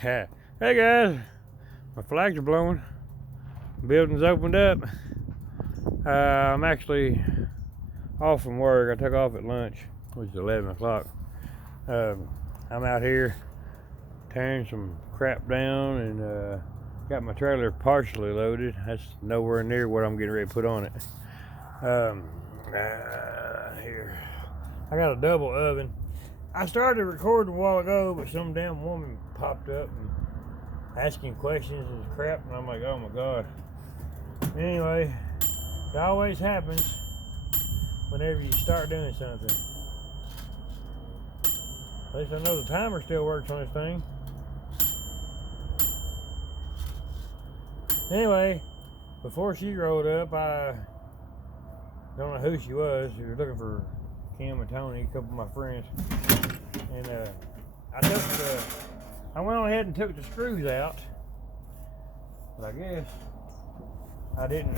Hey guys, my flags are blowing. Building's opened up. I'm actually off from work. I took off at lunch, which is 11 o'clock. I'm out here tearing some crap down and got my trailer partially loaded. That's nowhere near what I'm getting ready to put on it. Here, I got a double oven. I started recording a while ago, but some damn woman popped up and asking questions and crap, and I'm like, oh my god. Anyway, it always happens whenever you start doing something. At least I know the timer still works on this thing. Anyway, before she rolled up, I don't know who she was. She was looking for Kim and Tony, a couple of my friends. And I went on ahead and took the screws out. But I guess I didn't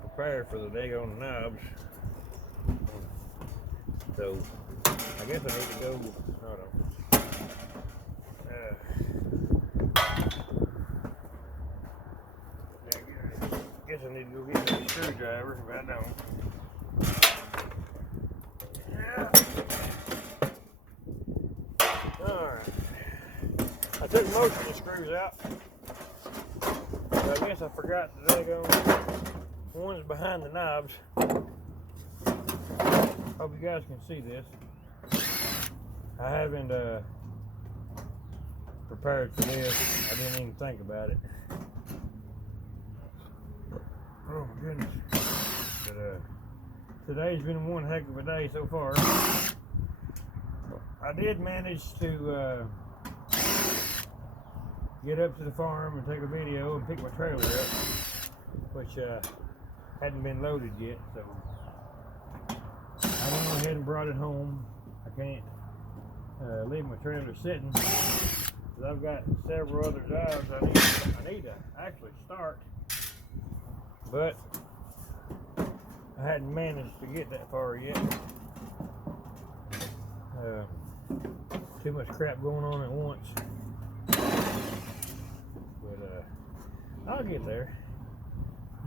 prepare for the daggone knobs. So I guess I need to go, hold on. I guess I need to go get a screwdriver if I don't. Alright. I took most of the screws out. But I guess I forgot the daggone ones behind the knobs. Hope you guys can see this. I haven't prepared for this. I didn't even think about it. Oh my goodness. But today's been one heck of a day so far. I did manage to get up to the farm and take a video and pick my trailer up, which hadn't been loaded yet, so I went ahead and brought it home. I can't leave my trailer sitting because I've got several other jobs I need to actually start, but I hadn't managed to get that far yet. Too much crap going on at once. But I'll get there.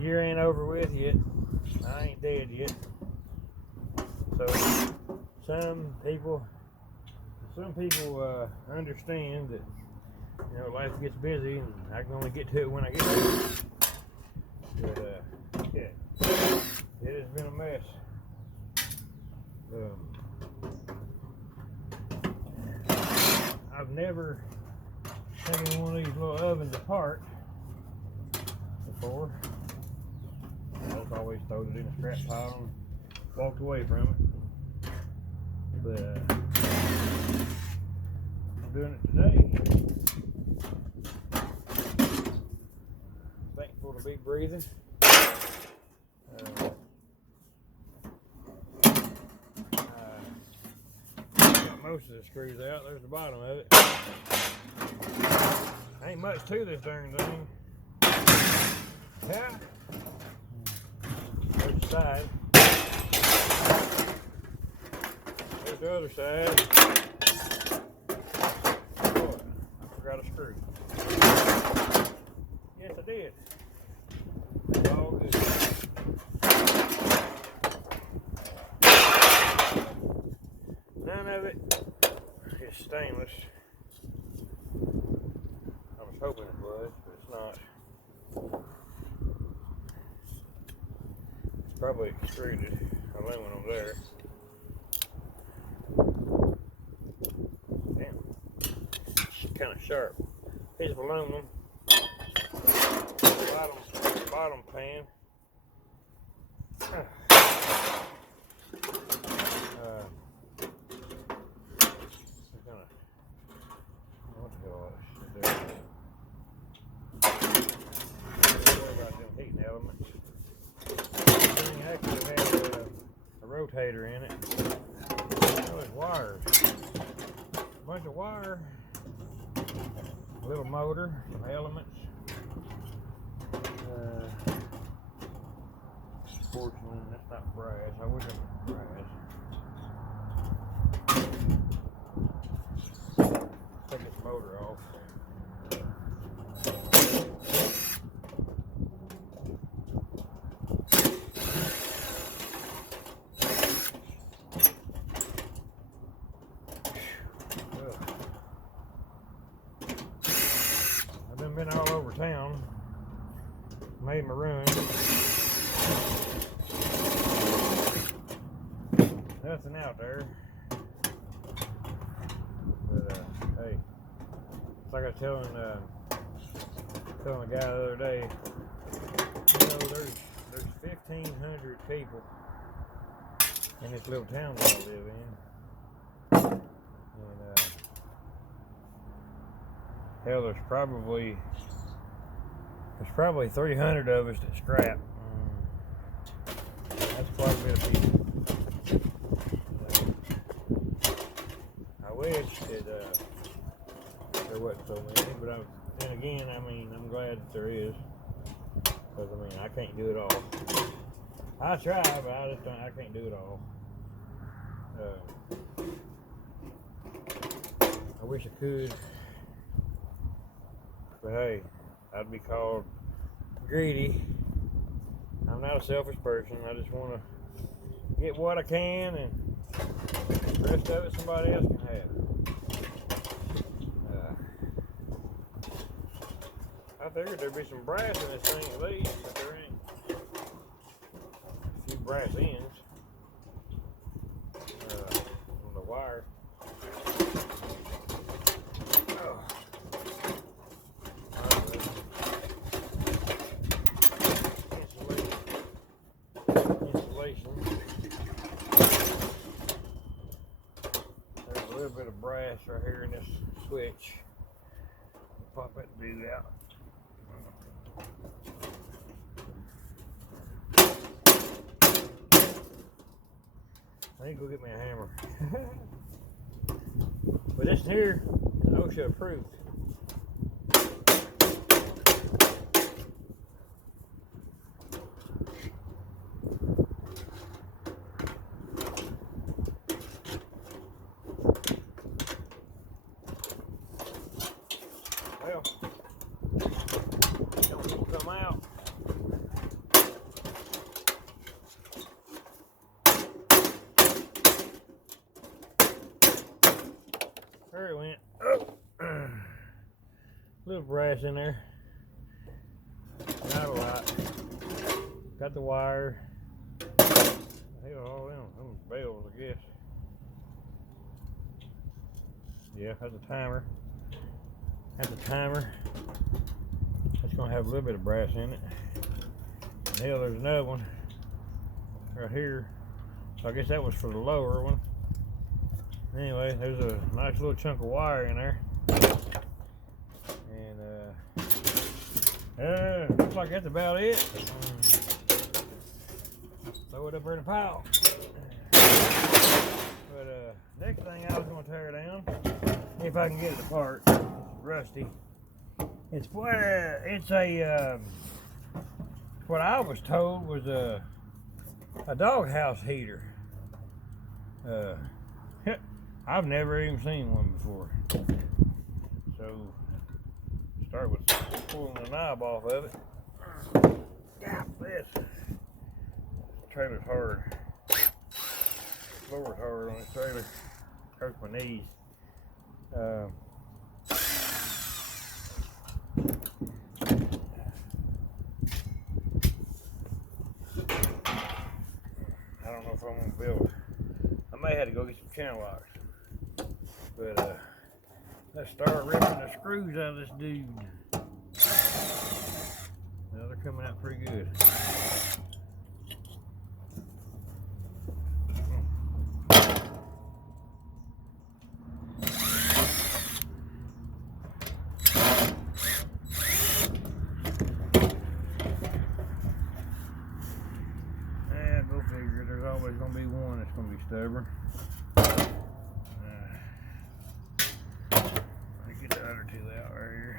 Year ain't over with yet. I ain't dead yet. So some people understand that, you know, life gets busy and I can only get to it when I get there. But yeah, it has been a mess. I've never taken one of these little ovens apart before. I just always throwed it in a scrap pile and walked away from it. But I'm doing it today. Thankful to be breathing. Most of the screws out. There's the bottom of it. Ain't much to this darn thing. Yeah. There's the side. There's the other side. Oh, I forgot a screw. Yes, I did. It's all good. None of it is stainless. I was hoping it was, but it's not. It's probably extruded aluminum there. Damn. It's kind of sharp. Piece of aluminum. Bottom pan. Rotator in it. Oh, there's wires. A bunch of wire. A little motor, some elements. Porcelain, that's not brass. I wish it was brass. Take this motor off. I've been all over town, made my run. Nothing out there. But hey, it's like I was telling the guy the other day, you know, there's 1,500 people in this little town that I live in, and hell, there's probably 300 of us that scrap. That's quite a bit of people. I wish that there wasn't so many, but then again, I mean, I'm glad that there is, because I mean, I can't do it all. I try, but I can't do it all. I wish I could, but hey, I'd be called greedy. I'm not a selfish person. I just want to get what I can, and the rest of it somebody else can have. I figured there'd be some brass in this thing at least, but there ain't. A few brass ends on the wire. There's a little bit of brass right here in this switch. Pop that dude out. I need to go get me a hammer. But this here is OSHA approved. Well, don't come out. There it went. Oh. Little brass in there. Not a lot. Got the wire. Hell, all them bells, I guess. Yeah, that's a timer. That's a timer. That's gonna have a little bit of brass in it. And hell, there's another one right here. So I guess that was for the lower one. Anyway, there's a nice little chunk of wire in there. And looks like that's about it. Throw it up there in the pile. But next thing I was gonna tear down, if I can get it apart. It's rusty. It's what I was told was a doghouse heater. I've never even seen one before. So start with pulling the knob off of it. God, this trailer's hard. The floor's hard on this trailer. Hurts my knees. I don't know if I'm gonna build. I may have to go get some channel locks. But let's start ripping the screws out of this dude. Well, they're coming out pretty good. Yeah, go figure. There's always going to be one that's going to be stubborn. Get the other two out right here.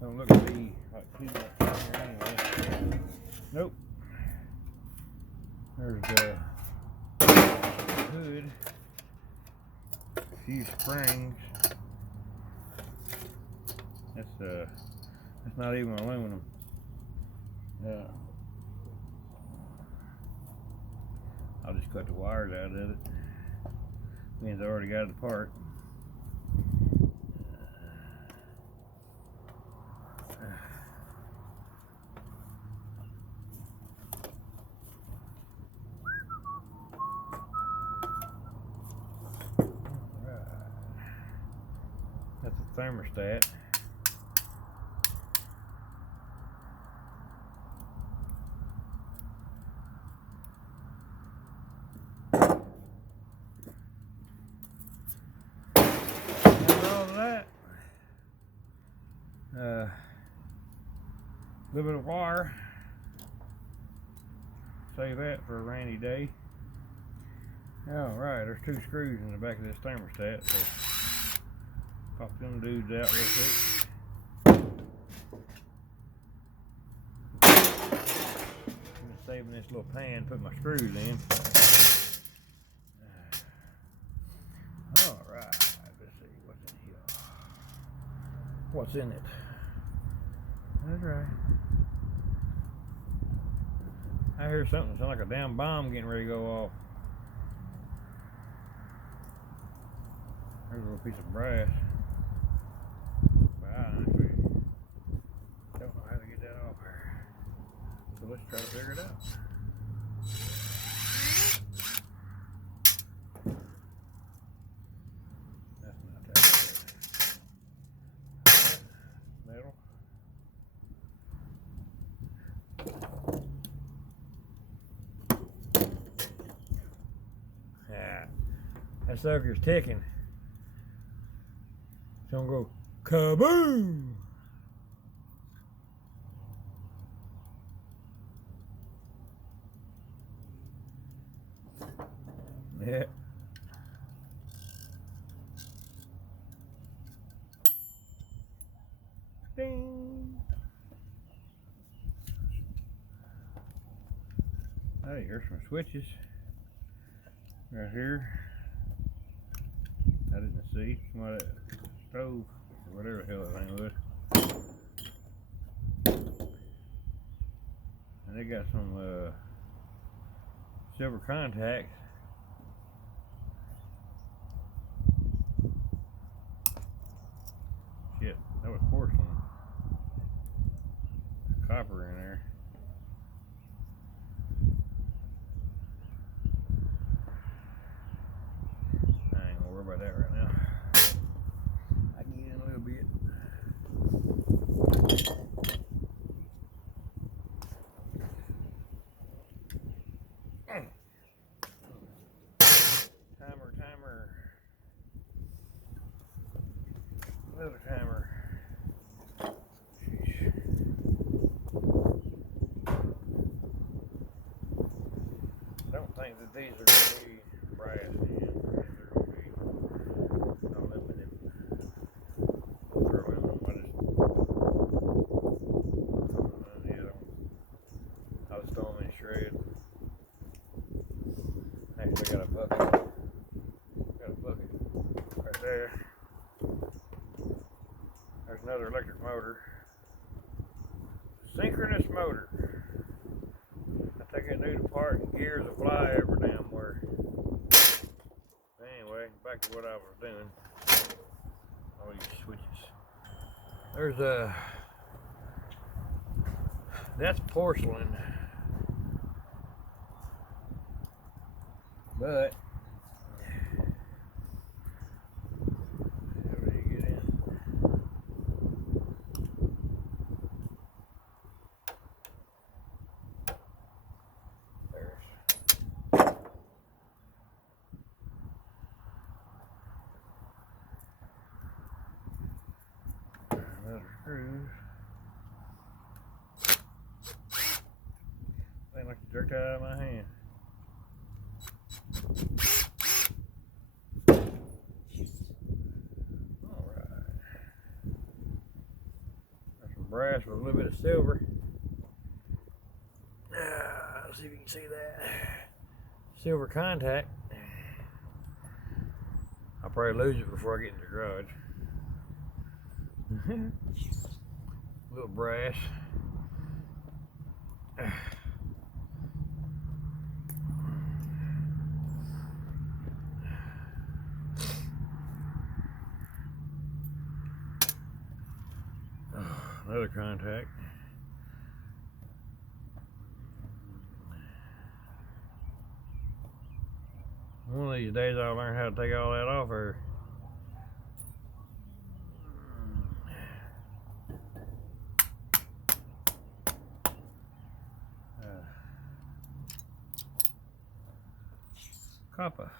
Don't look to be like too much in here anyway. Nope. There's few springs. That's not even aluminum. I'll just cut the wires out of it. Means I already got it apart. That's a thermostat. And all of that. A little bit of wire. Save that for a rainy day. Alright, there's 2 screws in the back of this thermostat, so pop them dudes out real quick. I'm just saving this little pan, put my screws in. Alright, let's see what's in here. What's in it? That's right. I hear something sound like a damn bomb getting ready to go off. There's a little piece of brass. But I honestly don't know how to get that off here. So let's try to figure it out. That's not that good. Metal. Yeah, that sucker's ticking. It's gonna go kaboom! Yeah. Ding! Hey, here's some switches. Right here. I didn't see some of that stove or whatever the hell that thing was. And they got some silver contacts. Shit, that was porcelain. Copper in there. I ain't gonna worry about that right now. I can get in a little bit. Timer. Another timer. Sheesh. I don't think that these are going to be brass in. They're going to be aluminum. Or aluminum. I'll just throw them in shred. Actually, I got a bucket. Right there. There's another electric motor. Synchronous motor. I take that dude apart and gears will fly every damn where. Anyway, back to what I was doing. All these switches. There's that's porcelain. But how do you get in? There's another screws. Thing like it jerked out of my hand. Brass with a little bit of silver. Let's see if you can see that. Silver contact. I'll probably lose it before I get in the garage. Little brass. Another contact. One of these days I'll learn how to take all that off her. Copper.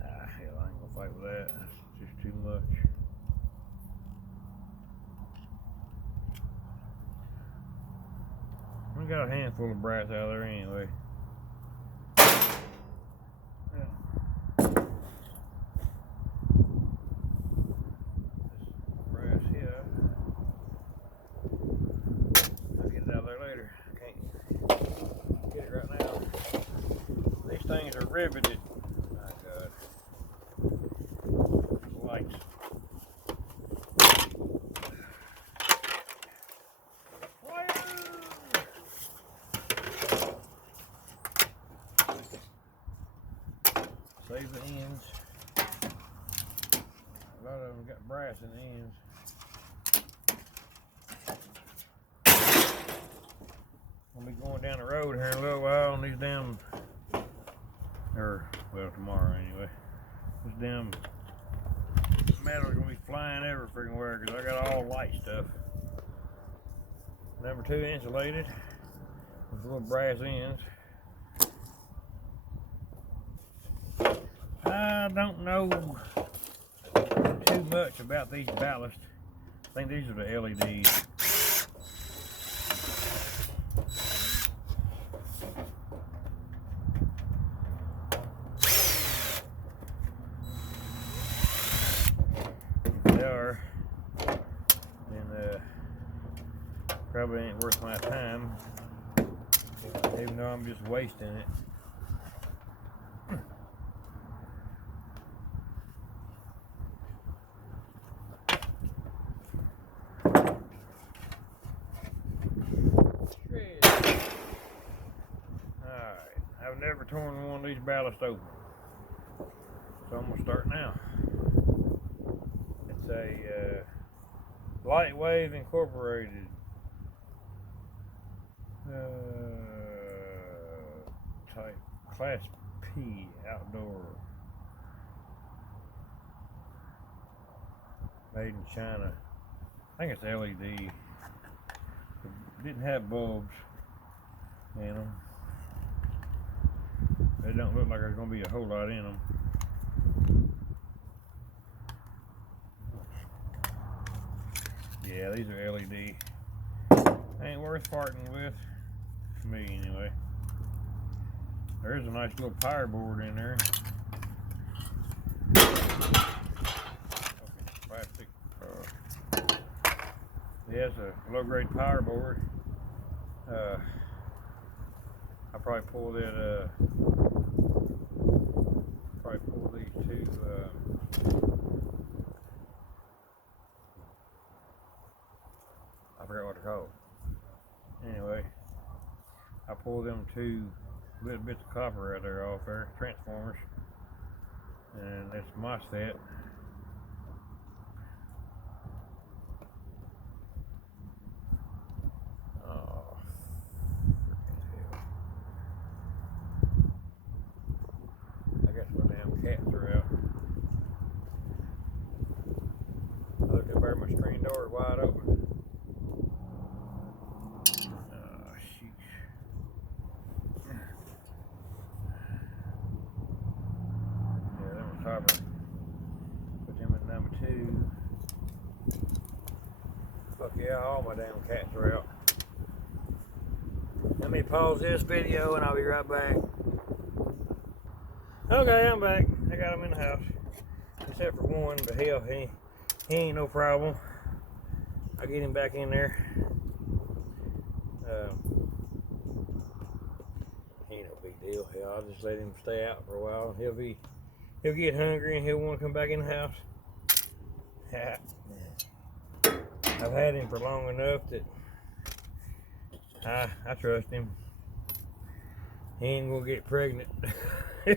Hell, I ain't gonna fight with that. That's just too much. We got a handful of brass out there anyway. Brass here. I'll get it out there later. I can't get it right now. These things are riveted. My God. Lights. Save the ends. A lot of them got brass in the ends. We'll be going down the road here in a little while on these damn, well, tomorrow anyway. This damn metal's gonna be flying every freaking where because I got all light stuff. Number 2 insulated with little brass ends. I don't know too much about these ballasts. I think these are the LEDs. If they are, then probably ain't worth my time, even though I'm just wasting it. I've never torn one of these ballasts open, so I'm gonna start now. It's a Lightwave Incorporated type Class P outdoor, made in China. I think it's LED. It didn't have bulbs in them. They don't look like there's going to be a whole lot in them. Yeah, these are LED. Ain't worth parting with, to me anyway. There's a nice little power board in there. Okay, plastic. Yeah, it's a low-grade power board. I'll probably pull that, pull these two, I forgot what they're called. Anyway, I pull them two little bits of copper right there off there, transformers, and that's MOSFET. Cats are out. I looked up there, my screen door is wide open. Oh, shoot. Yeah, that was copper. Put them in number 2. Fuck yeah, all my damn cats are out. Let me pause this video and I'll be right back. Okay, I'm back. I got him in the house, except for one, but hell, he ain't no problem. I'll get him back in there. He ain't no big deal. Yeah, I'll just let him stay out for a while. He'll get hungry and he'll want to come back in the house. I've had him for long enough that I trust him. He ain't gonna get pregnant. He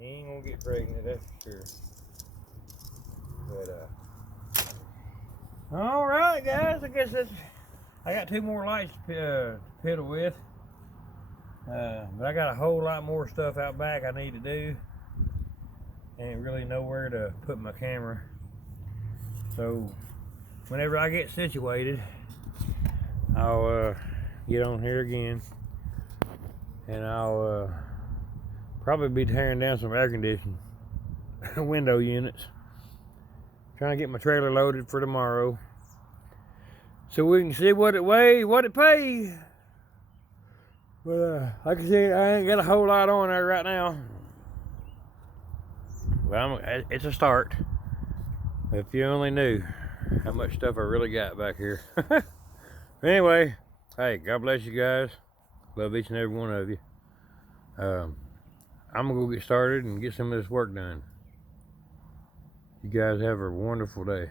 ain't gonna get pregnant, that's for sure. But all right, guys. I guess I got 2 more lights to piddle with. But I got a whole lot more stuff out back I need to do. Ain't really nowhere to put my camera. So whenever I get situated, I'll get on here again, and I'll probably be tearing down some air conditioning window units. Trying to get my trailer loaded for tomorrow, so we can see what it weighs, what it pays. But like I said, I ain't got a whole lot on there right now. Well, it's a start. If you only knew how much stuff I really got back here. Anyway, hey, God bless you guys. Love each and every one of you. I'm gonna go get started and get some of this work done. You guys have a wonderful day.